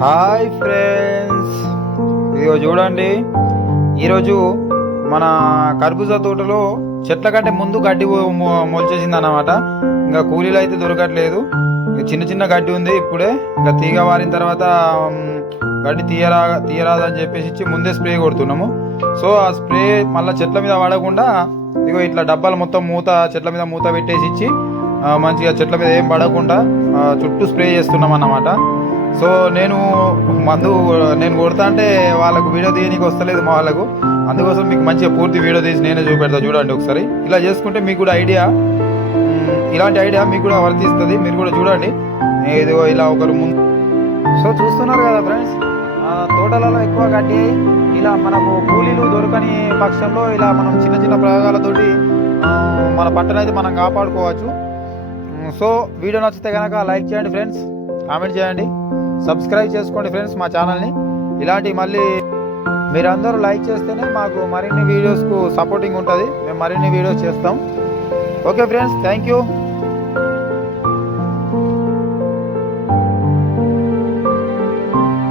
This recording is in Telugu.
Hi friends. ఇదిగో చూడండి. ఈరోజు మన కర్బూజా తోటలో చెట్ల కంటే ముందు గడ్డి మొలిచేసింది అన్నమాట ఇంకా కూలీలు అయితే దొరకట్లేదు. చిన్న చిన్న గడ్డి ఉంది ఇప్పుడే. ఇంకా తీగ వారిన తర్వాత గడ్డి తీయరా తీయరాదని చెప్పేసి ఇచ్చి ముందే స్ప్రే కొడుతున్నాము. సో ఆ స్ప్రే మళ్ళీ చెట్ల మీద పడకుండా ఇదిగో ఇట్లా డబ్బాలు మొత్తం మూత చెట్ల మీద మూత పెట్టేసి ఇచ్చి మంచిగా చెట్ల మీద ఏం పడకుండా చుట్టూ స్ప్రే చేస్తున్నాం అన్నమాట సో నేను మందు నేను కొడతా అంటే వాళ్ళకు వీడియో తీయనీకి వస్తలేదు మా వాళ్ళకు. అందుకోసం మీకు మంచిగా పూర్తి వీడియో తీసి నేనే చూపెడతా చూడండి ఒకసారి. ఇలా చేసుకుంటే మీకు కూడా ఐడియా ఇలాంటి ఐడియా మీకు కూడా వర్తిస్తుంది మీరు కూడా చూడండి. ఏదో ఇలా ఒకరు ముందు. సో చూస్తున్నారు కదా ఫ్రెండ్స్ తోటలలో ఎక్కువ కట్టి ఇలా మనకు కూలీలు దొరకని పక్షంలో ఇలా మనం చిన్న చిన్న ప్రయోగాలతోటి మన పంటను అయితే మనం కాపాడుకోవచ్చు. సో వీడియో నచ్చితే కనుక లైక్ చేయండి ఫ్రెండ్స్ కామెంట్ చేయండి. సబ్స్క్రైబ్ చేసుకోండి ఫ్రెండ్స్ మా ఛానల్ని ఇలాంటి మళ్ళీ మీరందరూ లైక్ చేస్తేనే మాకు మరిన్ని వీడియోస్కు సపోర్టింగ్ ఉంటుంది. మేము మరిన్ని వీడియోస్ చేస్తాం. Okay friends thank you